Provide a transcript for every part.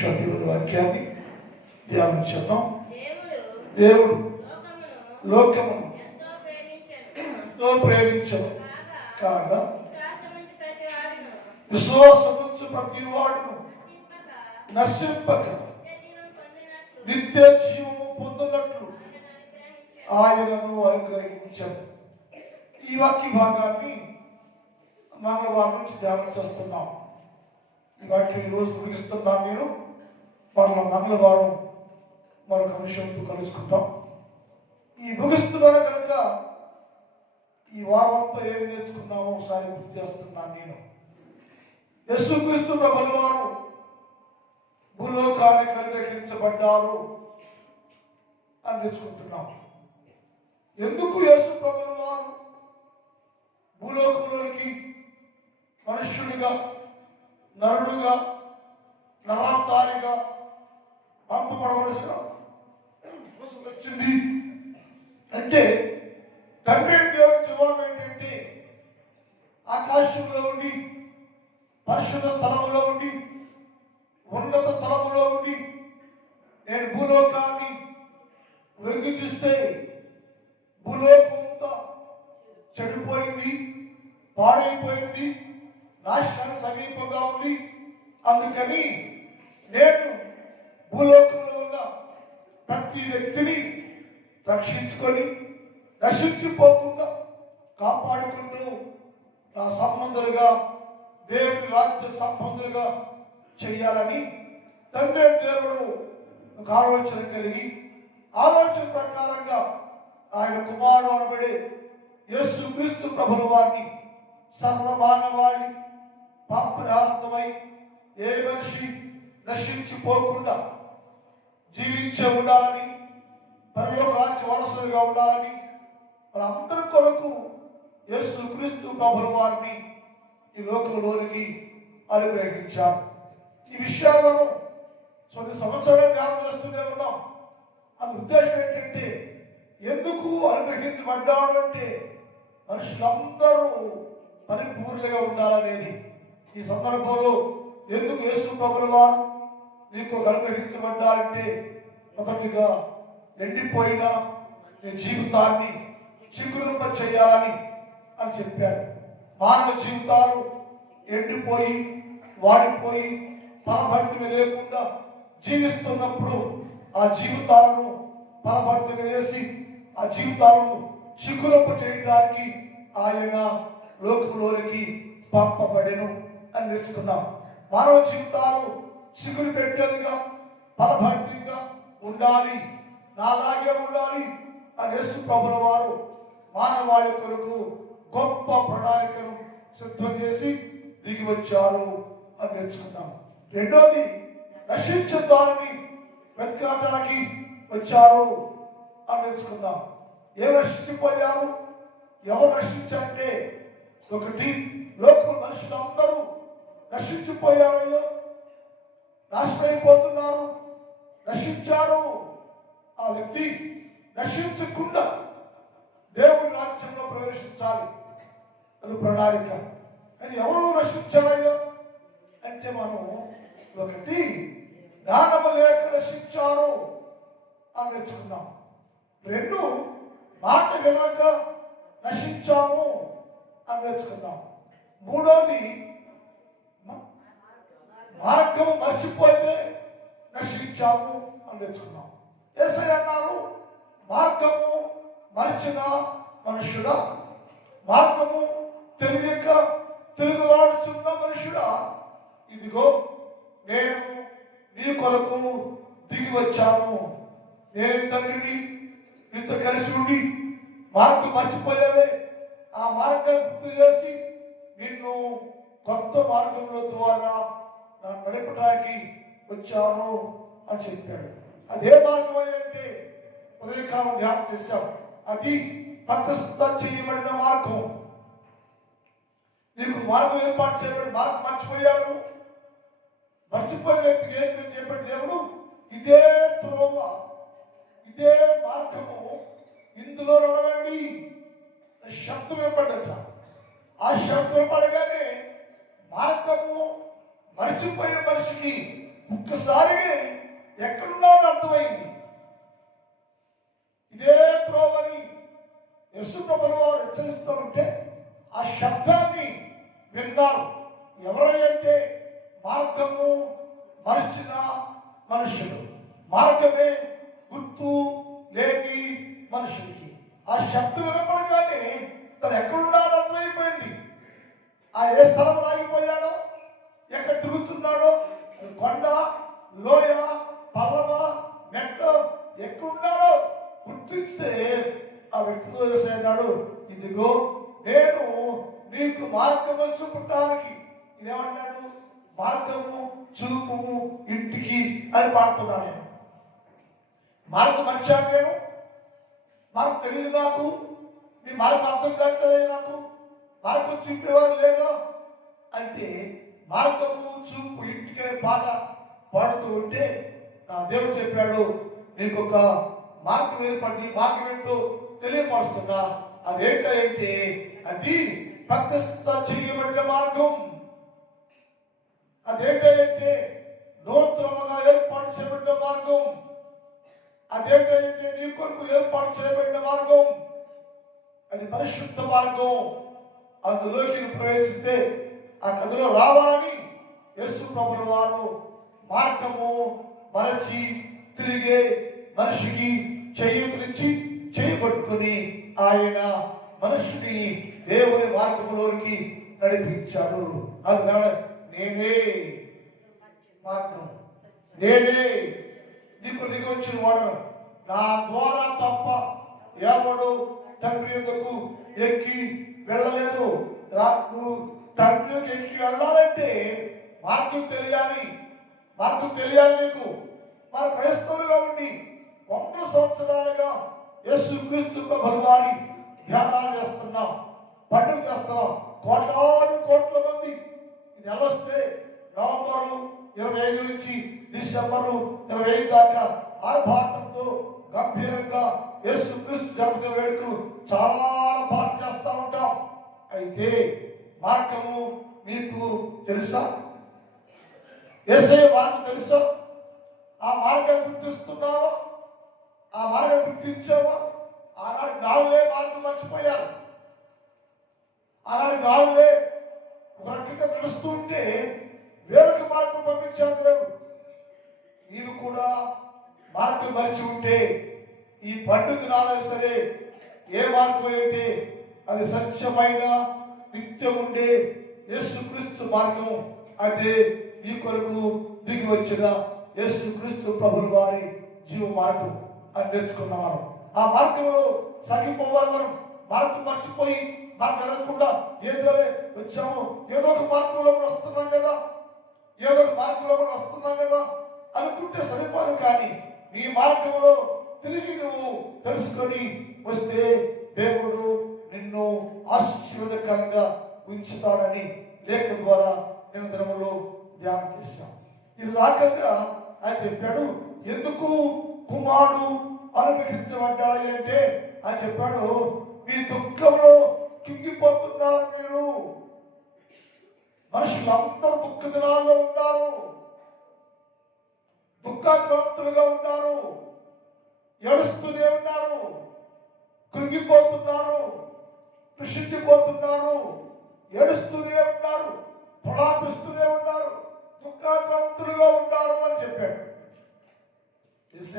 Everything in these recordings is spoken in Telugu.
దేవుని వాక్యాన్ని ధ్యానం చేద్దాం. దేవుడు లోకమును ఎంతో ప్రేమించను కాగా విశ్వాసముంచు ప్రతి వాడును నశింపక నిత్య జీవము పొందినట్లు ఆయనను అనుగ్రహించను. ఈ వాక్య భాగాన్ని మంగళవారం నుంచి ధ్యానం చేస్తున్నాం. ఈ వాక్యం ఈరోజు ముగిస్తున్నాను నేను. మరలా మంగళవారం మరొక విషయంతో కలుసుకుంటాం. ఈ ముగిస్తున్నాను కనుక ఈ వారంతో ఏం నేర్చుకున్నామో ఒకసారి గుర్తు చేస్తున్నాను నేను. యేసుక్రీస్తు ప్రభుల వారు భూలోకానికి అనుగ్రహించబడ్డారు అని నేర్చుకుంటున్నాం. ఎందుకు యేసు ప్రభుల వారు భూలోకంలోనికి మనుష్యుడిగా, నరుడుగా, నరావతారిగా పంపబడవలసిన అవసరం వచ్చింది అంటే తండ్రి దేవుడి జవాబు ఏంటంటే ఆకాశంలో ఉండి, పరిశుద్ధ స్థలంలో ఉండి, ఉన్నత స్థలంలో ఉండి నేను భూలోకాన్ని వెంగి చూస్తే భూలోకం అంతా చెడిపోయింది, పాడైపోయింది, నాశనానికి సమీపంగా ఉంది. అందుకని నేను భూలోకంలో ఉన్న ప్రతి వ్యక్తిని రక్షించుకొని నశించిపోకుండా కాపాడుకుంటూ నా సంబంధులుగా, దేవుని రాజ్య సంబంధులుగా చెయ్యాలని తండ్రి దేవుడు ఒక ఆలోచన కలిగి, ఆలోచన ప్రకారంగా ఆయన కుమారుడు అనబడే యేసుక్రీస్తు ప్రభుల వారిని సర్వమానవాళి పాపరాంతమై ఏ మనిషి నశించిపోకుండా జీవించే ఉండాలని, పరలోక రాజ్య వారసులుగా ఉండాలని మన అందరి కొరకు యేసుక్రీస్తు ప్రభుల వారిని ఈ లోకంలోనికి అనుగ్రహించారు. ఈ విషయాలను కొన్ని సంవత్సరాలు ధ్యానం చేస్తూనే ఉన్నాం. అది ఉద్దేశం ఏంటంటే ఎందుకు అనుగ్రహించబడ్డాడు అంటే మనుషులందరూ పరిపూర్ణంగా ఉండాలనేది. ఈ సందర్భంలో ఎందుకు యేసు ప్రభుల వారు నీకు అనుగ్రహించబడ్డారంటే మొదటిగా ఎండిపోయిన నీ జీవితాన్ని చిగురింప చేయాలని అని చెప్పారు. మానవ జీవితాలు ఎండిపోయి, వాడిపోయి, ఫలభర్తీ లేకుండా జీవిస్తున్నప్పుడు ఆ జీవితాలను ఫలభర్తీ చేసి ఆ జీవితాలను చిగురింప చేయడానికి ఆయన లోకంలోనికి పంపబడెను అని నేర్చుకున్నాం. మానవ జీవితాలు చిగురు పెట్టేదిగా, ఫలభర్తీగా ఉండాలి, నాలాగే ఉండాలి అని యేసు ప్రభుల వారు మానవాళి కొరకు గొప్ప ప్రణాళికను సిద్ధం చేసి దిగి వచ్చారు అని నేర్చుకున్నాం. రెండోది, నశించే దానిని వెతకడానికి వచ్చారు అని నేర్చుకున్నాం. ఏం నశించిపోయారు, ఎవరు నశించంటే ఒకటి, లోకం మనుషులందరూ నశించిపోయారు, నాశనమైపోతున్నారు, నశించారు. ఆ వ్యక్తి నశించకుండా దేవుని రాజ్యంలో ప్రవేశించాలి, అది ప్రణాళిక. అది ఎవరు నశించారయ్యో అంటే మనం ఒకటి, జ్ఞానము లేక నశించారు అని నేర్చుకున్నాం. రెండు, మాట వినక నశించాము అని నేర్చుకున్నాం. మూడోది, మార్గము మర్చిపోతే నశించాము అని నేర్చుకున్నాం. యేసయ్య అన్నారు, మార్గము మర్చిన మనుషుడా, మార్గము తెలియక తిరుగులాడుచున్న మనుషుడా, ఇదిగో నేను నీ కొరకు దిగి వచ్చాను. నేను తండ్రిని నీతో కలిసి ఉండి మార్గం మర్చిపోయావే, ఆ మార్గాన్ని గుర్తు చేసి నిన్ను కొత్త మార్గంలో ద్వారా నన్ను నడపడానికి వచ్చాను అని చెప్పాడు. అదే మార్గం అంటే ఉదయకాలం ధ్యానం చేశాం. అది ప్రతిష్ఠ చేయబడిన మార్గం. నీకు మార్గం ఏర్పాటు చేయబడి మార్గం మర్చిపోయాను. మర్చిపోయిన వ్యక్తికి ఏం చెప్పాడు దేవుడు, ఇదే త్రోవ, ఇదే మార్గము, ఇందులో నడవండి శబ్దం ఏర్పడట. ఆ శబ్దం పడగానే మార్గము మరిచిపోయిన మనిషికి ఒక్కసారి ఎక్కడున్నాడో అర్థమైంది. ఇదే త్రోవని యేసు ప్రభువు వారు హెచ్చరిస్తూ ఉంటే ఆ శబ్దాన్ని విన్నారు. ఎవరంటే మార్గము మరిచిన మనుషులు. మార్గమే గుర్తు లేని మనుషులకి ఆ శబ్దం వినపడగానే తను ఎక్కడున్నాడో అర్థమైపోయింది. ఆ ఏ స్థలంలో ఆగిపోయాడో, ఎక్కడ తిరుగుతున్నాడో, కొండ, లోయ, పల్లవ, మెట్ట, ఎక్కడున్నాడో గుర్తిస్తే ఆ వ్యక్తితో చేసేనాడు, ఇదిగో నేను నీకు మార్గము చూపటానికి. ఇదేమన్నాడు? మార్గము చూపుము ఇంటికి అని పాడుతున్నాడు. నేను మార్గం మనిషాను, నేను నాకు తెలియదు, నాకు నీ మార్గం అర్థం కావట్లేదు, నాకు మార్గం చూపేవారు లేరు అంటే మార్గము చూపు ఇంటికి అనే పాట పాడుతూ ఉంటే నా దేవుడు చెప్పాడు, నీకు ఒక మార్గం ఏర్పడి మార్గం ఏంటో తెలియపరుస్తున్నా. అదేంటంటే అది ప్రతిష్ట చేయబడిన మార్గం. అదేంటంటే నూతనముగా ఏర్పాటు చేయబడిన మార్గం. అదేంటంటే నీ కొరకు ఏర్పాటు చేయబడిన మార్గం. అది పరిశుద్ధ మార్గం. అందులోకి ప్రవేశిస్తే ఆ కథలో రావాలని యేసు ప్రభువు వారు మార్గము మరచి తిరిగే మనిషికి చేయకునిచ్చి చేయబట్టుకుని ఆయన మనుషుని దేవుని మార్గంలోనికి నడిపించాడు. అది నేనే మార్గం, నేనే నీకు దిగి వచ్చిన వాడను, నా ద్వారా తప్ప ఎవడు తండ్రి యొద్దకు ఎక్కి వెళ్ళలేదు. నువ్వు తండ్రి యొద్దకు ఎక్కి వెళ్ళాలంటే మార్గం తెలియాలి, మార్గం తెలియాలి నీకు. మన క్రైస్తవులుగా ఉండి 100 సంవత్సరాలుగా యేసు క్రీస్తు ప్రభువు వారి ధ్యానాలు చేస్తున్నాం, పండుగ చేస్తున్నాం. కోట్లాను కోట్ల మంది ఇది వస్తే నవంబరు 25 నుంచి డిసెంబరు 25 దాకా ఆర్భాటంతో గంభీరంగా యేసు క్రీస్తు జన్మదిన వేడుకలు చాలా పాటు చేస్తూ ఉంటాం. అయితే మార్గము నీకు తెలుసా? యేసయ్య మార్గం తెలుసా? ఆ మార్గాన్ని గుర్తిస్తున్నావా? ఆ మార్గాన్ని గుర్తించావా? ఆనాడు నాలుగే మార్గం మర్చిపోయారు. ఆనాడు నాలుగే ఒక రకంగా నడుస్తూ ఉంటే వేరొక మార్గం పంపించారు దేవుడు. నీవు కూడా మార్గం మరిచి ఉంటే ఈ పండుగ దినాలైనా సరే ఏ మార్గం ఏంటి? అది సత్యమైన నిత్యం ఉండే యేసుక్రీస్తు మార్గం. అయితే ఈ కొరకు దిగి వచ్చిన యేసుక్రీస్తు ప్రభువు వారి జీవ మార్గం అని నేర్చుకున్నవారు. ఆ మార్గంలో సాగిపోవాలి. మనం మార్గం మర్చిపోయి మనకు వెళ్ళకుండా ఏదో వచ్చాము, ఏదో ఒక మార్గంలో కూడా వస్తున్నాం కదా, ఏదో ఒక మార్గంలో కూడా వస్తున్నాం కదా అనుకుంటే సరిపోదు. కానీ నీ మార్గంలో తిరిగి నువ్వు తెలుసుకొని వస్తే దేవుడు నిన్ను ఆశీర్వాదకరంగా ఉంచుతాడని లేఖ ద్వారా నేను దినములో ధ్యానం చేశాను. ఇది ఆఖరిగా ఆయన చెప్పాడు, ఎందుకు కుమారుడు అనుగ్రహించబడ్డాడు అంటే ఆయన చెప్పాడు, మీ దుఃఖంలో కింగిపోతున్నారు మీరు. మనుషులందరూ దుఃఖ దినాల్లో ఉన్నారు, దుఃఖాక్రాంతులుగా ఉన్నారు, ఏడుస్తూనే ఉన్నారు, కృంగిపోతున్నారు, కృషించిపోతున్నారు, ఏడుస్తూనే ఉన్నారు, పొలాపిస్తూనే ఉన్నారు, దుఃఖాక్రాంతులుగా ఉన్నారు అని చెప్పాడు.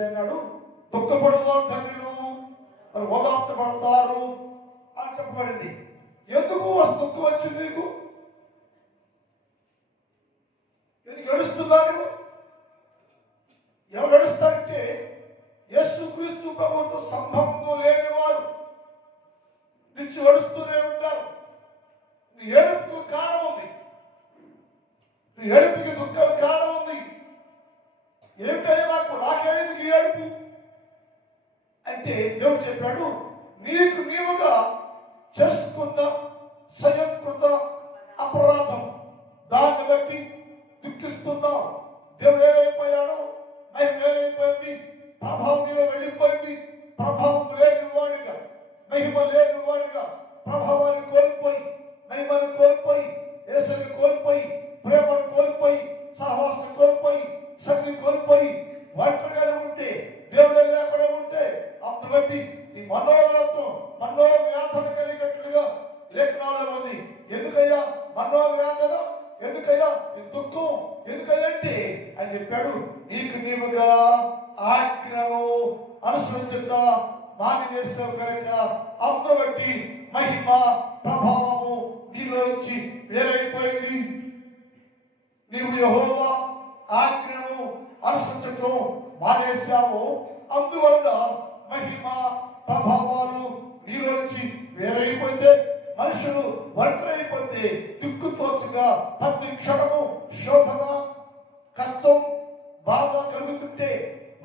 అన్నాడు, దుఃఖపడుగా ధన్యులు మరి ఓదార్చబడతారు అని చెప్పబడింది. ఎందుకు దుఃఖం వచ్చింది నీకు? ఎందుకు ఏడుస్తున్నాను? ఎవరు ఏడుస్తారంటే యేసుక్రీస్తు ప్రభువుతో సంబంధం లేని వారు నుంచి ఏడుస్తూనే ఉంటారు. నీ ఏడుపుకు కారణం ఉంది, నీ ఏడుపుకి దుఃఖం కారణం ఉంది. ఏమిటైనా నాకేందుకు ఏడుపు అంటే దేవుడు చెప్పాడు, నీకు నీవుగా చేసుకున్న స్వయంకృత అపరాధం దాన్ని బట్టి దుఃఖిస్తున్నావు. దేవుడు ఏమైపోయాడు? మహిమ ఏమైపోయింది? ప్రభావం నీలో వెళ్ళిపోయింది. ప్రభావం లేని వాడిగా, మహిమ లేని వాడిగా, ప్రభావాన్ని కోల్పోయి, మహిమను కోల్పోయి, యేసుని కోల్పోయి, ప్రేమను కోల్పోయి, సహవాసం కోల్పోయి, సన్నిధి కోల్పోయి ఒంటరిగానే ఉంటే, దేవుడే లేకుండా ఉంటే, అప్పుడు బట్టి ఈ మనోవ్యాధన కలిగినట్లుగా లేఖనాల్లో ఉంది. ఎందుకయ్యా మనోవ్యాధన, ఎందుకయ్యా ఈ దుఃఖం, ఎందుకయ్యా అంటే అని చెప్పాడు, నీకు నీవుగా ఆజ్ఞను అనుసరించక మానివేశావు కనుక అప్పుడు బట్టి మహిమ ప్రభావము నీలో నుంచి వేరైపోయింది. నీవు యెహోవా ఆజ్ఞను అనుసరించటం మానేశావు, అందువలన మహిమ ప్రభావాలు నీలో నుంచి వేరైపోతే, మనుషులు ఒంటరైపోతే, దిక్కుతోచగా ప్రతి క్షణము శోధన, కష్టం, బాధ కలుగుతుంటే,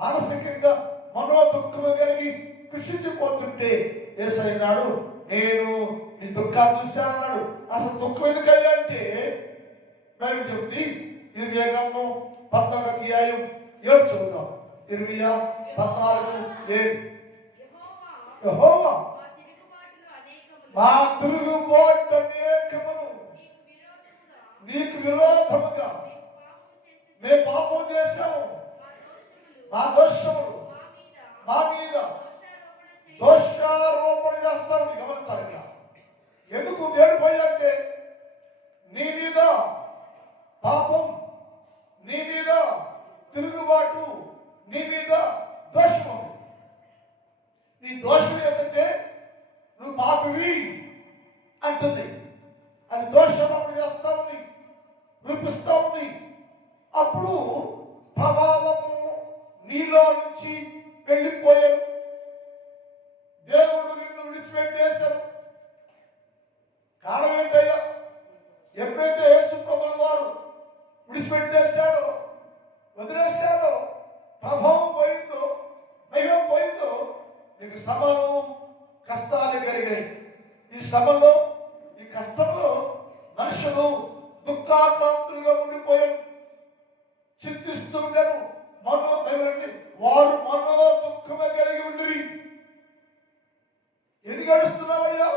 మానసికంగా మనో దుఃఖము కలిగి కృషించిపోతుంటే యేసయ్యన్నాడు, నేను నీ దుఃఖాన్ని చూశానన్నాడు. అసలు దుఃఖం ఎందుకయ్యా అంటే బైబిల్ చెప్తుంది. 14 అధ్యాయం 7 చదువుతాం. 14:7 యెహోవా మా తిరుగుబాటు అనేకములు నీకు విరోధముగా మేము పాపం చేశాము, మా దోషములు మా మీద దోషారోపణ చేస్తామని గమనించాలి. ఎందుకు దేవుడు పోయి అంటే నీ మీద పాపం, నీ మీద తిరుగుబాటు, నీ మీద దోషం ఉంది. నీ దోషం ఏంటంటే నువ్వు పాపివి అంటుంది. అది దోషారోపణ చేస్తా ఉంది, రూపిస్తా ఉంది. అప్పుడు ప్రభావము నీలో నుంచి వెళ్ళిపోయాను, దేవుడు నిన్ను విడిచిపెట్టేశాను. కారణం ఏంటయ్యా? ఎప్పుడైతే యేసు ప్రభువుల వారు విడిచిపెట్టేశాడో, వదిలేశాడో, ప్రభావం పోయిందో, మహిమ పోయిందో, నీకు శ్రమలు, కష్టాలు కలిగాయి. ఈ శ్రమలో, ఈ కష్టంలో మనుషులు దుఃఖాక్రాంతులుగా ఉండిపోయారు, చింతిస్తూ ఉండరు. వారు మనో దుఃఖమే కలిగి ఉండిరి. ఎందుకు ఏడుస్తున్నావయ్యా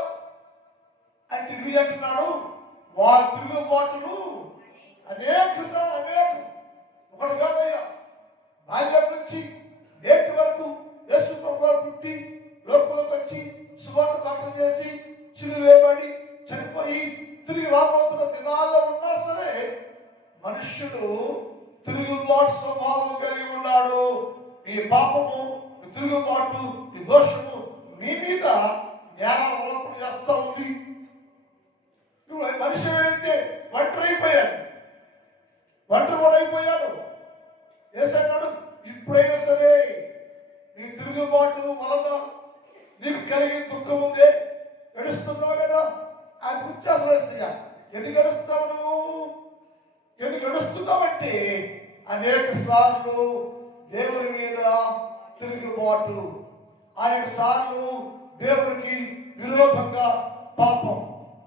అంటే వీరు అంటున్నాడు, వారు తిరుగుబాటులు అనేక ఒకటి కాదయ్యా. బాల్యం నుంచి నేటి వరకు యేసు ప్రభువు పుట్టి లోకంలోకి వచ్చి సువార్త ప్రకటన చేసి సిలువ వేయబడి చనిపోయి తిరిగి రాబోతున్న దినాల్లో ఉన్నా సరే మనుష్యుడు తిరుగుబాటు స్వభావం కలిగి ఉన్నాడు. నీ పాపము, నీ తిరుగుబాటు, నీ దోషము నీ మీద నేరారోపణ చేస్తా ఉంది. నువ్వు మనిషి అంటే ఒంటరివాడైపోయాడు. యేసయ్యన్నాడు, ఇప్పుడైనా సరే నీ తిరుగుబాటు వలన నీకు కలిగి దుఃఖం ఉంది, ఏడుస్తున్నావు కదా, అది కూర్చోసలేసయ్యా. ఎందుకు ఏడుస్తున్నావు నువ్వు? ఎందుకు ఏడుస్తున్నావంటే అనేక సార్లు దేవుని మీద తిరుగుబాటు, అనేక సార్లు దేవునికి విరోధంగా పాపం,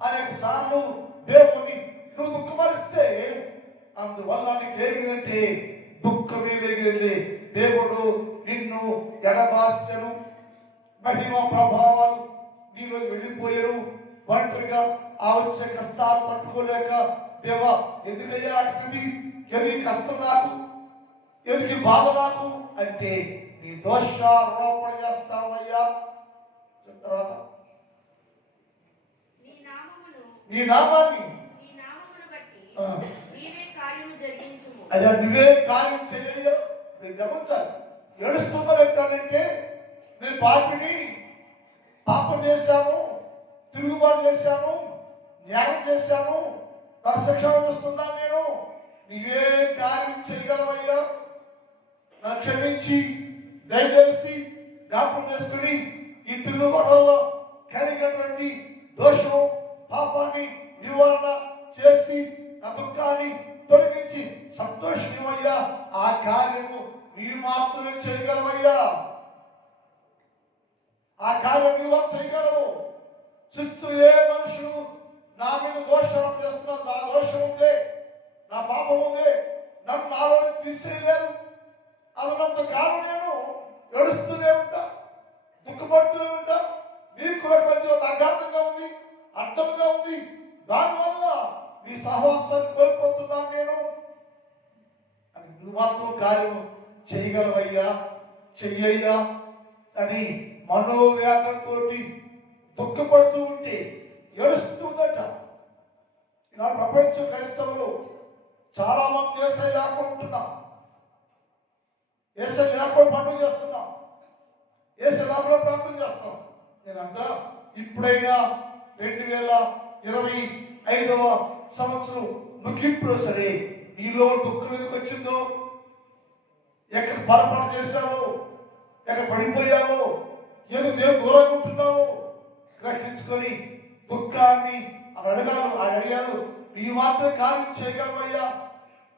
అనేక సార్లు దేవుని నువ్వు దుఃఖపరిస్తే అందువల్ల నీకు ఏమిటంటే దుఃఖమే మిగిలింది. దేవుడు నిన్ను ఎడబాస్యను, మహిమ ప్రభావాలు నీలో వెళ్ళిపోయారు. ఒంటరిగా ఆ వచ్చే కష్టాలు పట్టుకోలేక, దేవా ఎందుకయ్యా స్థితి, ఎందుకు కష్టం నాకు, ఎందుకు బాధ నాకు అంటే నీ దోషారోపణ చేస్తావయ్యా. తర్వాత నీ నామాన్ని అయ్యా నువ్వే కార్యం చేయ. మీరు గమనించాలి, ఏడుస్తున్న వ్యక్తి నేను పాపం చేశాను, తిరుగుబాటు చేశాను, న్యాయం చేశాను, శిక్షణ వస్తున్నాను, నేను నీవే కార్యం చేయగలవయ్యా, నన్ను క్షమించి దయచేసి జ్ఞాపకం చేసుకుని ఈ తిరుగుబాటులో కలిగినటువంటి దోషం, పాపాన్ని నివారణ చేసి నా దుఃఖాన్ని తొలగించి సంతోషమయ్యా. ఆ కార్యము నీవు మాత్రమే చేయగలవయ్యా, ఆ కార్యం నీవు చేయగలవు. శిస్తు ఏ మనుషులు నా మీద దోషం చేస్తున్నా, నా దోషం ఉంది, నా పాపం ఉంది, నన్ను నాలో తీసేయలేరు. అదనంత కాలం నేను ఏడుస్తూనే ఉంటా, దుఃఖపడుతూనే ఉంటా. నీకు మధ్యలో అఘాతంగా ఉంది, అడ్డంగా ఉంది. దానివల్ల నీ సహవాసాన్ని కోల్పోతున్నాను నేను. నువ్వు మాత్రం కార్యం చేయగలవయ్యా, చెయ్యయ్యా అని మనోవ్యాధంతో దుఃఖపడుతూ ఉంటే ఏడుస్తుందట. ఇలా ప్రపంచ క్రైస్తవులు చాలా మంది ఏసై లేకుండా ఉంటున్నాం, ఏసై లేకుండా పండుగ చేస్తున్నాం, ఏసై లేకుండా ప్రార్థన చేస్తాం. నేనంట ఇప్పుడైనా 2025వ సంవత్సరం ముగింపులో సరే నీలో దుఃఖం ఎందుకు వచ్చిందో, ఎక్కడ పొరపాటు చేశావో, ఎక్కడ పడిపోయావో, ఏదో దేవుడు దూరంగా ఉంటున్నావో గ్రహించుకొని దుఃఖాన్ని అడిగాను. నీ మాత్రం కార్యం చేయగలవయ్యా,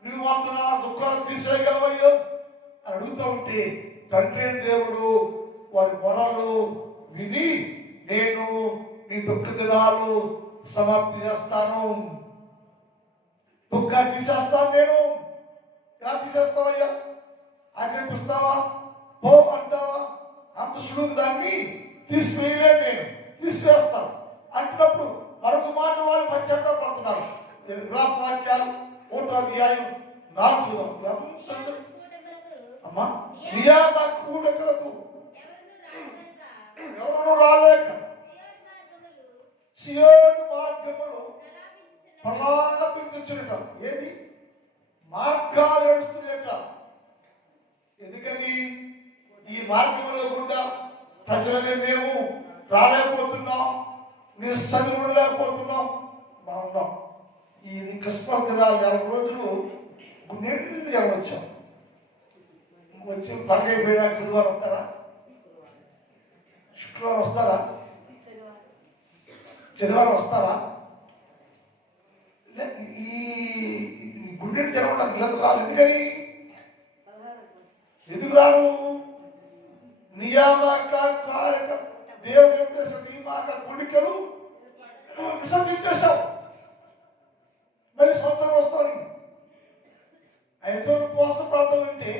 నువ్వు మాత్రం ఆ దుఃఖాన్ని తీసేయగలవయ్యా అని అడుగుతూ ఉంటే తండ్రి దేవుడు వారి మొరలు విని నేను నీ దుఃఖ దినాలు సమాప్తి చేస్తాను, దుఃఖాన్ని తీసేస్తాను. నేను ఎలా తీసేస్తావయ్యా? ఆజ్ఞాపిస్తావా? పో అంటావా? అంత సులువు దాన్ని తీసివేయలేను, నేను తీసివేస్తాను అంటున్నప్పుడు మరొక మాట వాళ్ళు పశ్చాత్తాపడుతున్నారు. వాక్యాలు 1వ అధ్యాయం 4 అమ్మా, నియామ కూడకలకు ఎవరు రాలేక సియోను మార్గములు ప్రలాపించుట. ఏది? మార్గాలు ఏడుస్తున్నట. ఎందుకని? ఈ మార్గంలో గుండా ప్రజలని మేము రాలేకపోతున్నాం, నిస్సంగం ఉండలేకపోతున్నాం. మనం ఉన్నాం. ఈ క్రిస్మస్ దినాలు 40 రోజులు గుండెండు వచ్చాం. వచ్చి పండుగ అయిపోయినా బుధవారం వస్తారా? శుక్రవారం వస్తారా? శనివారం వస్తారా? ఈ గుండెని జరగడానికి లేదు రాదు. ఎందుకని ఎందుకు రారు? నియామక కారక దేవుడు ఏం చేశాడు? నియామక కోడికలు విసర్జించేశావు. మళ్ళీ సంవత్సరం వస్తాను. 5 రోజులు ఉపవాస ప్రాంతాలు ఉంటే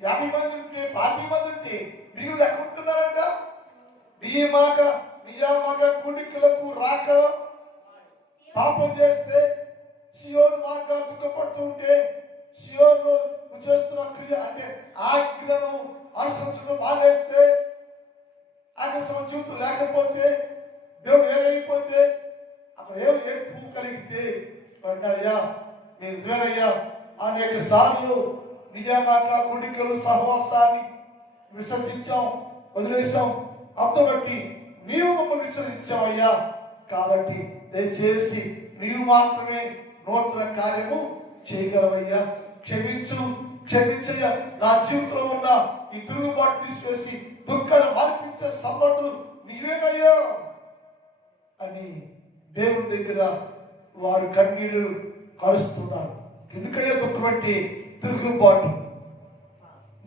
50 మంది ఉంటే 40 మంది ఉంటే మీరు ఎక్కడ ఉంటున్నారంట? నియామక కోడికలకు రాక పాపం చేస్తే సియోను మార్గాలు దుఃఖపడుతూ ఉంటే సియోను చేస్తున్న క్రియ అంటే ఆజ్ఞను అనుసరించడం మానేస్తే, ఆజ్ఞ సంవత్సరం లేకపోతే, దేవుడు ఏమైపోతే అక్కడ ఏడుపు కలిగితే అంటారయ్యా నేను నిజమేనయ్యా అనేక సార్లు నిజామాక కోడికలు సహవాసాన్ని విసర్జించాం, వదిలేసాం. అంత బట్టి నీవు మమ్మల్ని విసర్జించావయ్యా, కాబట్టి దయచేసి నీవు మాత్రమే నూతన కార్యము చేయగలవయ్యా, క్షమించయ్యా. నా జీవితంలో ఉన్న ఈ తిరుగుబాటు తీసివేసి దుఃఖాన్ని మార్పించే సమర్థులు నీవేనయ్యా అని దేవుని దగ్గర వారు కన్నీరు కలుస్తున్నారు. ఎందుకయ్యా దుఃఖం అంటే? తిరుగుబాటు,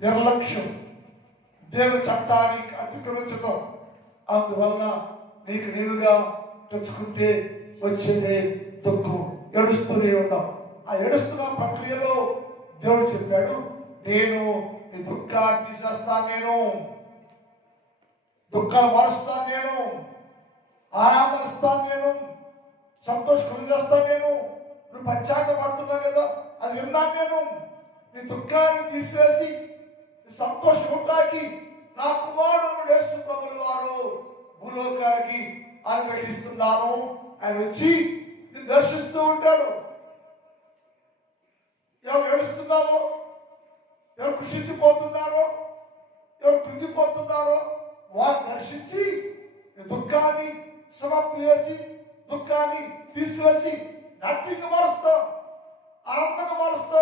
నిర్లక్ష్యం, దేవుని చట్టాన్ని అతిక్రమించటం. అందువలన నీకు నీవుగా తెచ్చుకుంటే వచ్చేదే దుఃఖం. ఏడుస్తూనే ఉన్నాం. ఆ ఏడుస్తున్న ప్రక్రియలో దేవుడు చెప్పాడు, నేను నీ దుఃఖాన్ని తీసేస్తాను, నేను దుఃఖాలు మారుస్తాను, నేను ఆనందిస్తాను, నేను సంతోషం చేస్తాను, నేను నువ్వు పశ్చాత్తపడుతున్నావు కదా అది విన్నాను. నేను నీ దుఃఖాన్ని తీసివేసి సంతోషం ఉంటాకి నా కుమారుడు యేసు ప్రభువు వారు భూలోకానికి అనుగ్రహిస్తున్నాను. ఆయన వచ్చి నిన్ను దర్శిస్తూ ఉంటాడు. ఎవరు ఏడుస్తున్నారో, ఎవరు కృషించిపోతున్నారో, ఎవరు కృంగిపోతున్నారో వారు దర్శించి దుఃఖాన్ని సమాప్తి చేసి దుఃఖాన్ని తీసివేసి నాట్యంగా మారుస్తా, ఆనందంగా మారుస్తా.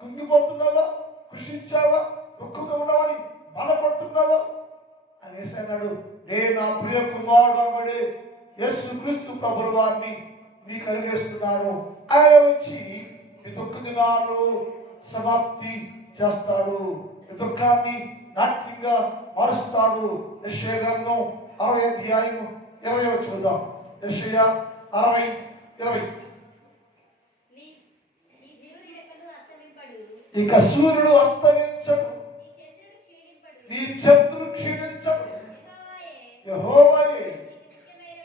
కృంగిపోతున్నావా, కృషించావా, దుఃఖంగా ఉన్నావని బాధపడుతున్నావా అనేసి అన్నాడు. నేను నా ప్రియ కుమారుడు అనబడే యేసుక్రీస్తు ప్రభువు వారిని మీకు అనుగ్రహిస్తున్నాను. ఆయన వచ్చి మీ దుఃఖ దినాలు సమాప్తి చేస్తాడు, మీ దుఃఖాన్ని నాట్యంగా మారుస్తాడు. యెషయా గ్రంథం 60వ అధ్యాయం 20వ చూద్దాం. యెషయా 60:20. ఇక సూర్యుడు అస్తమించడు, నీ చంద్రుడు క్షీణించడు, యెహోవాయే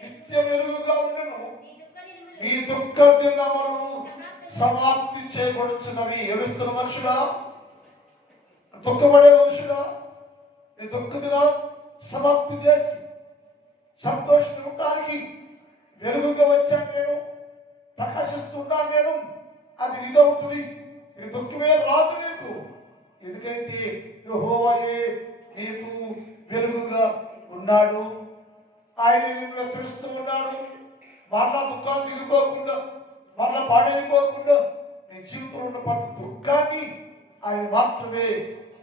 నిత్య వెలుగుగా ఉండెను, నీ దుఃఖ దినములు సమాప్తి చేయబడుచున్నవి. ఏడుస్తున్న మనుషులా, దుఃఖపడే మనుషుగా నీ దుఃఖ దినాలు సమాప్తి చేసి సంతోషంగా ఉండడానికి వెలుగుగా వచ్చాను నేను, ప్రకాశిస్తున్నాను నేను. అది ఇదిగా ఉంటుంది. నీ దుఃఖమే రాదు నీకు. ఎందుకంటే యెహోవాయే నీకు వెలుగుగా ఉన్నాడు. ఆయన నిన్ను హెచ్చరిస్తూ ఉన్నాడు. మళ్ళా దుఃఖాన్ని దిగిపోకుండా, మళ్ళా పాడైపోకుండా నీ జీవితంలో ఉన్న ప్రతి దుఃఖాన్ని ఆయన మాత్రమే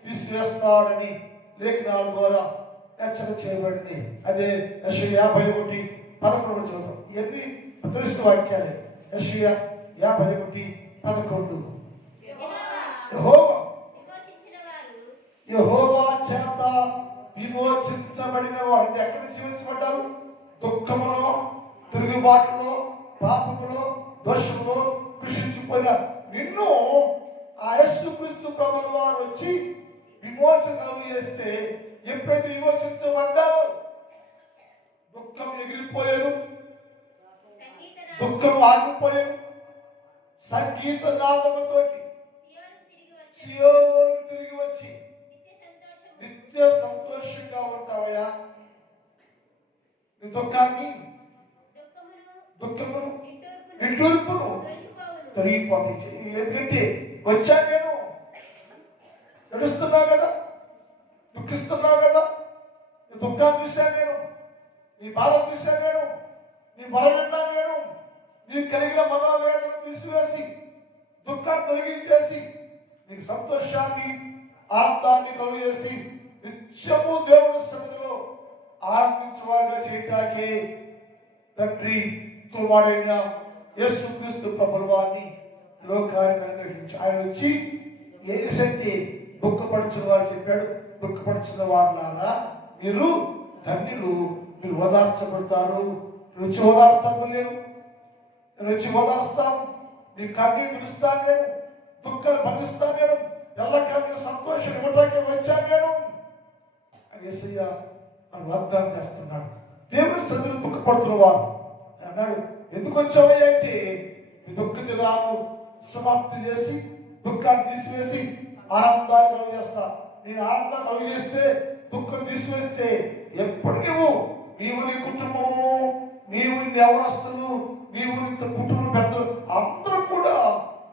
తీసివేస్తాడని లేఖనాల ద్వారా హెచ్చరిక చేయబడింది. అదే యెషయా 51:11 చదువుతాం. ఇవన్నీ తెలిసిన వాక్యాలే. యెషయా 51:11. యెహోవా చేత విమోచించబడిన వారు అంటే ఎక్కడ నుంచి విమోచించబడ్డారు? దుఃఖములో, తిరుగుబాటులో, పాపములో, దోషములో కృషించిపోయిన నిన్ను ఆ యేసుక్రీస్తు ప్రభువు వారు వచ్చి విమోచన కలుగు చేస్తే, ఎప్పుడైతే విమోచించబడ్డావో దుఃఖం ఎగిరిపోయాను, దుఃఖం ఆగిపోయాను. సంగీత నాదముతోటి సియోను తిరిగి వచ్చి నిత్య సంతోషంగా ఉంటావయ్యా. నీ దుఃఖాన్ని, దుఃఖమును, నిట్టూర్పును తొలగిపోతాయి. ఎందుకంటే వచ్చాను నేను. నడుస్తున్నావు కదా, దుఃఖిస్తున్నావు కదా, నీ దుఃఖాన్ని చూశాను నేను, నీ బాధను చూశాను నేను, నీ బలం విన్నాను నేను. నీకు కలిగిన మనోవేదనను తీసివేసి, దుఃఖాన్ని తొలగించేసి, నీకు సంతోషాన్ని, ఆనందాన్ని కలుగజేసి నిత్యము దేవుని సన్నిధిలో ఆనందించేవారుగా చేయటానికి తండ్రి కుమారుడైన యేసుక్రీస్తు ప్రభువు వారిని లోకానికి అనుగ్రహించి ఆయన వచ్చి ఏసైతే దుఃఖపడుచున్న వారు చెప్పాడు, దుఃఖపడుచున్న వారులారా మీరు ధన్యులు, మీరు ఓదార్చబడతారు. రుచి ఓదార్స్తాను నేను, రుచి ఓదార్స్తాను, నీ కన్నీరు పిలుస్తాను నేను, దుఃఖాన్ని బంధిస్తాను నేను, ఎల్లకాలం సంతోషం ఇవ్వడానికి వచ్చాను నేను అని యేసయ్య అని వాగ్దానం చేస్తున్నాడు. దేవుని సన్నిధిలో దుఃఖపడుతున్న వారు అన్నాడు, ఎందుకు వచ్చావయ్యా అంటే ఈ దుఃఖ దినాలు సమాప్తి చేసి, దుఃఖాన్ని తీసివేసి ఆనందాన్ని కలుగు చేస్తా. నేను ఆనందాన్ని కలుగు చేస్తే, దుఃఖం తీసివేస్తే ఎప్పుడు నీవు నీ కుటుంబము, నీవు నీ యవనస్తులు, నీవు నీ కుటుంబ పెద్దలు అందరూ కూడా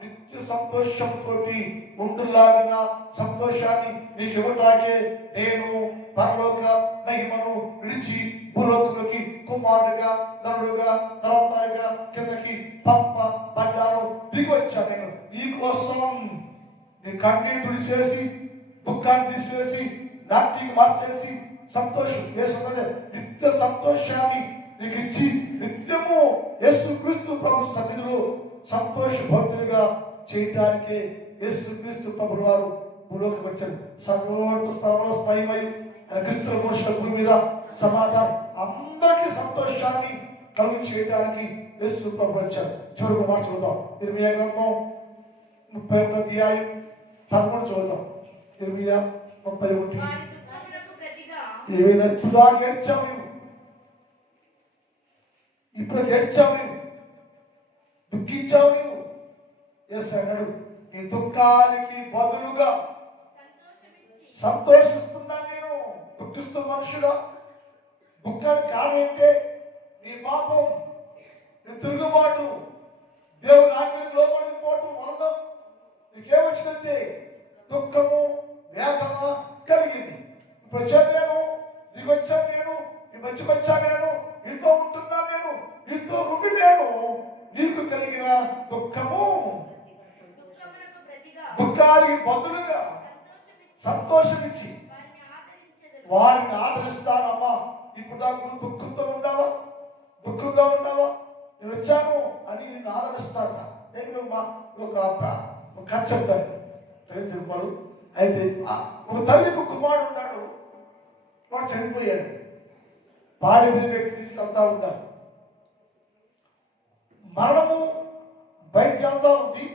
నిత్య సంతోషంతో ఉండులాగా సంతోషాన్ని నీకు ఇవ్వటాకే నేను పరలోక మహిమను విడిచి భూలోకంలోకి కుమారుడిగా, నరుడుగా, తర్వాత కిందకి పంపబడ్డాను, దిగి వచ్చాను. నేను నీ కోసం నీ కన్నీరు తుడిచేసి, దుఃఖాన్ని తీసివేసి, నాట్యాన్ని మార్చేసి సంతోషం వేసే నిత్య సంతోషాన్ని నీకు ఇచ్చి నిత్యము యేసుక్రీస్తు ప్రభు సన్నిధిలో సంతోషభక్తులుగా చేయటానికి యేసుక్రీస్తు ప్రభువు వారు భూలోకి వచ్చారు. సర్వోన్నత స్థలంలో స్మయమై క్రీస్తు మనుషుల భూమి మీద సమాధానం అందరికీ సంతోషాన్ని కలుగు చేయడానికి యేసు ప్రభు వచ్చారు. చివరికి మాట చూద్దాం. 20 గ్రంథం 31 అధ్యాయం 13 చూద్దాం. 31 ఏమైనా ఇప్పుడు ఏడ్చావు నీవు, ఇప్పుడు ఏడ్చావు నీవు, దుఃఖించావు నీవు. ఎస్ అన్నాడు, నీ దుఃఖానికి బదులుగా సంతోషిస్తున్నా నేను. దుఃఖిస్తున్న మనుషుడా, దుఃఖానికి కారణం ఏంటే నీ పాపం, నీ తిరుగుబాటు, దేవుని ఆజ్ఞకు లోబడకపోవటం వలన నీకేమొచ్చిందంటే దుఃఖము, వేదన కలిగింది. ఇప్పుడు వచ్చాను నేను, దిగి వచ్చాను నేను, నీ మంచి వచ్చాను నేను, నీతో ఉంటున్నాను నేను, నీతో ఉండి నేను నీకు కలిగిన దుఃఖము, దుఃఖానికి బదులుగా సంతోషమిచ్చి వారిని ఆదరిస్తానమ్మా. ఇప్పుడు దాకా దుఃఖంతో ఉన్నావా, దుఃఖంగా ఉన్నావా, నేను వచ్చాను అని నిన్ను ఆదరిస్తాను. నేను ఒక కథ చెప్తాను చెప్పాడు. అయితే ఒక తల్లికి కుమారుడు ఉన్నాడు, వాడు చనిపోయాడు. భార్య మీద వ్యక్తి తీసుకెళ్తా ఉంటారు. మరణము బయటికి వెళ్తా ఉంది,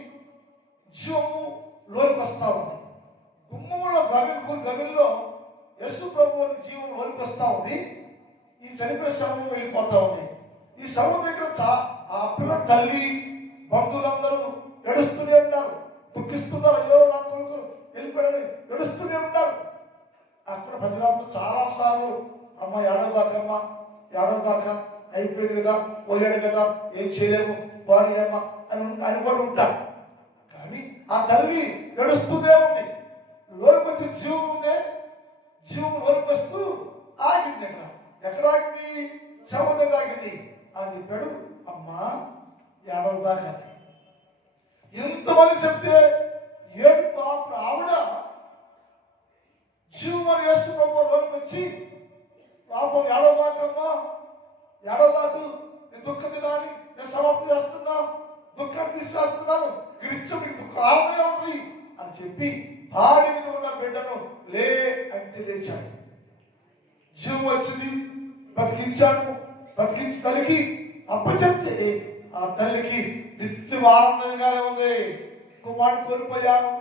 జీవము లోనికి వస్తా ఉంది. గుమ్మములో గమిలో యేసు ప్రభువు జీవం లోనికి వస్తా ఉంది. ఈ చనిపోయే శవం వెళ్ళిపోతా ఉంది. ఈ శవం దగ్గర ఆ పిల్ల తల్లి, బంధువులందరూ ఏడుస్తూనే ఉన్నారు, దుఃఖిస్తున్నారు. అయ్యో నా కొడుకు వెళ్ళిపోయాడని ఏడుస్తూనే అక్కడ ప్రజలందరూ చాలా సార్లు అమ్మ ఏడవబాకమ్మ, ఏడవబాక, అయిపోయింది కదా, పోయాడు కదా, ఏం చేయలేము వారి అమ్మ అని కూడా ఉంటారు. కానీ ఆ తల్లి ఏడుస్తూనే ఉంది. లోనికి వచ్చి జీవం ఉందే, జీవం లోనికి వస్తూ ఆగింది. ఎక్కడ ఆగింది? సముద్రం ఆగింది అని చెప్పాడు. అమ్మా ఏడవబాక. ఎంతమంది చెప్తే ఏడుపు ఆవిడ జీవమని వేసుకున్న లోనికి వచ్చి పాపం ఏడవబాకమ్మా, ఏడవబాకు, నీ దుఃఖ దినాన్ని నేను సమాప్తి చేస్తున్నా, దుఃఖాన్ని తీసుకొస్తున్నాను, నీకు ఆనందంగా ఉంది అని చెప్పి భార్య మీద ఉన్న బిడ్డను లే అంటే లేచాడు. జీవం వచ్చింది, బ్రతికించాడు. బ్రతికించి తల్లికి అప్పచెప్తే ఆ తల్లికి నిత్యం ఆనందంగానే ఉంది. కుమారుడు కోల్పోయాను,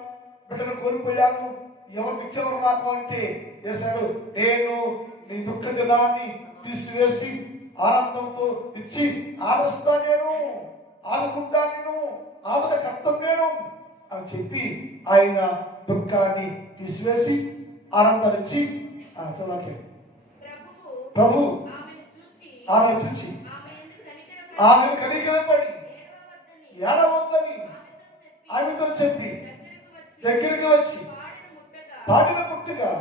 బిడ్డను కోల్పోయాను, ఎవరు దిక్కెవరు నాకు అంటే చేశాడు. నేను నీ దుఃఖ దినాన్ని తీసివేసి ఆనందంతో ఇచ్చి ఆదరిస్తా, నేను ఆదుకుంటా, నేను ఆదర కర్తం నేను అని చెప్పి ఆయన దుఃఖాన్ని తీసివేసి ఆనందాన్ని ఇచ్చి ప్రభు ఆమె చూచి ఆమె కనికరపడి ఏడవద్దని ఆమెతో చెప్పి దగ్గరికి వచ్చి పాడిన పుట్టుగా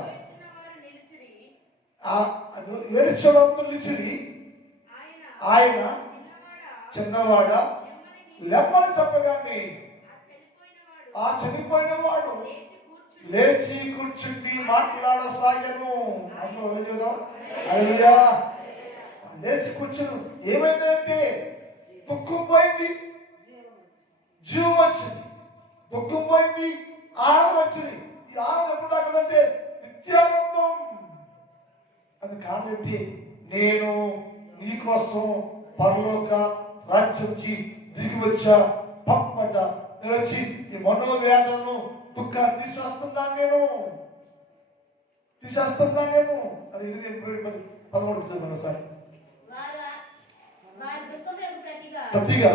ఏడ్చడంతో నిలిచిరి. ఆయన చిన్నవాడ లెమ్మని చెప్పగానే ఆ చనిపోయిన వాడు లేచి కూర్చుండి మాట్లాడసాగను. అయ్యా లేచి కూర్చుని ఏమైందంటే దుఃఖం పోయింది, జీవం వచ్చింది. దుఃఖం పోయింది, ఆనందం వచ్చింది. ఈ ఆనందం ఎప్పుడు దాకంటే నిత్యానందం. అది కారణం ఏంటి? నేను నీకోసం పరలోక రాజ్యంకి దిగి వచ్చా, పప్పట నేను వచ్చి ఈ మనోవేదనను దుఃఖాన్ని తీసేస్తున్నాను నేను. అది 13 చదువు సార్. ప్రతిగా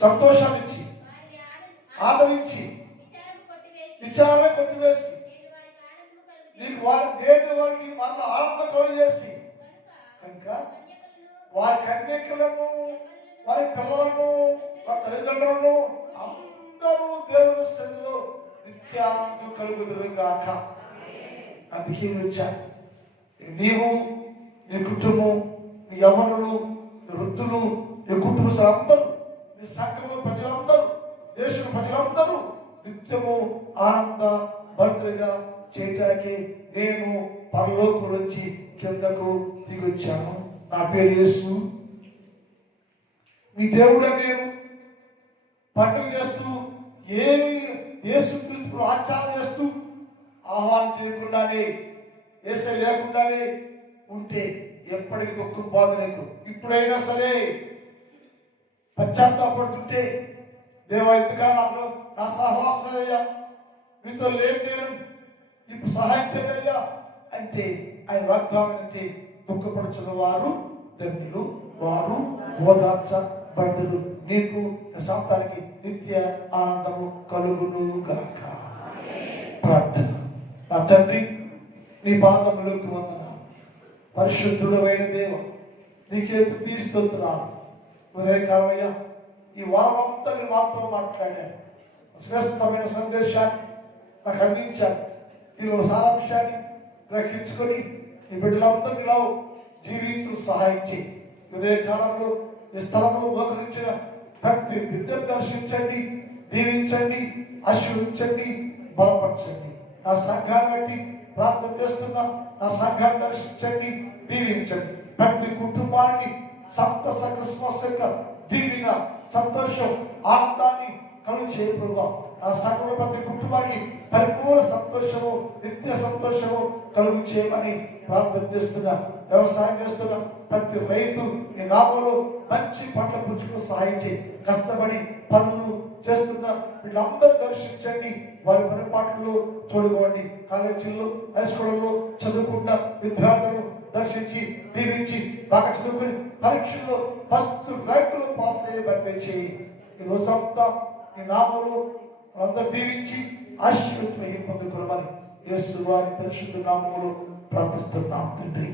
సంతోషాన్ని ఇచ్చి ఆదరించి విచారణ కొట్టివేసి నీకు నేడు వారికి మరణ ఆనందం కలుగు చేసి కనుక వారి కన్యకలను, వారి పిల్లలను, వారి తల్లిదండ్రులను అందరూ దేవుని స్థితిలో నిత్యానందం కలుగుదురు గాక. అందుకే వచ్చాను. నీవు, నీ కుటుంబం, నీ యవ్వనులు, నీ వృద్ధులు, నీ కుటుంబ అందరూ, నీ సంఘంలో ప్రజలందరూ, దేశం ప్రజలందరూ నిత్యము ఆనంద భద్రగా చేయటానికి నేను పరలోకం నుంచి కిందకు దిగొచ్చాను. నా పేరు యేసు. మీ దేవుడే. నేను పండుగ చేస్తూ ఏమి యేసు క్రీస్తు ఆచారం చేస్తూ ఆహ్వానం చేయకుండానే, యేసే లేకుండానే ఉంటే ఎప్పటికీ దుఃఖం బాధ నీకు. ఇప్పుడైనా సరే పశ్చాత్తాపడుతుంటే దేవా ఎందుకా నాకు నా సహవాసం అయ్యా, మీతో లేని నేను ఇప్పుడు సహాయం చేయయ్యా అంటే ఆయన వాగ్దానం అంటే దుఃఖపడుచున్న వారు ధన్యులు, వారు ఓదార్చబడుదురు. నీకు సంతానికి నిత్య ఆనందము కలుగును గాక. ప్రార్థన. నా తండ్రి, నీ పాదములకు వందనాలు. పరిశుద్ధుడైన దేవ, నీకే తీస్తున్నాను. ఉదయకాలమయ్యా ఈ వారం అంతా నీ మాతో మాట్లాడాను. శ్రేష్టమైన సందేశాన్ని నాకు అందించాను. ఈరోజు సారాంశాన్ని గ్రహించుకొని ఈ బిడ్డలందరిలో జీవించు సహాయం చేయి. ఉదయకాలంలో ఈ స్థలంలో మోకరించిన ప్రతి బిడ్డను దర్శించండి, దీవించండి, ఆశీర్వదించండి, బలపరచండి. నా సంఘాన్ని బట్టి ప్రార్థన చేస్తున్నా. నా సంఘాన్ని దర్శించండి, దీవించండి. ప్రతి కుటుంబానికి సంతోష క్రిస్మస్ యొక్క దీవిన, సంతోషం, ఆనందాన్ని కలుగు చేయ ప్రభా. నా సంఘంలో ప్రతి కుటుంబానికి పరిపూర్ణ సంతోషము, నిత్య సంతోషము కలుగు చేయమని ప్రార్థన చేస్తున్నా. వ్యవసాయం చేస్తున్నా ప్రతి రైతు ఈ నామంలో మంచి పంట పుచ్చుకు సహాయం చేయి. కష్టపడి పనులు చేస్తున్న వీళ్ళందరూ దర్శించండి. వారి పరిపాట్లలో తోడుకోండి. కాలేజీల్లో, హై స్కూళ్ళలో చదువుకున్న విద్యార్థులను దర్శించి, దీవించి, బాగా చదువుకుని పరీక్షల్లో ఫస్ట్ ర్యాంకులు పాస్ అయ్యేబట్టే చేయి. ఈ రోజంతా ఈ నామంలో అందరూ దీవించి ఆశీర్వదించి పొందుకోమని యేసు వారి పరిశుద్ధ నామములో ప్రార్థిస్తున్నాం తండ్రి.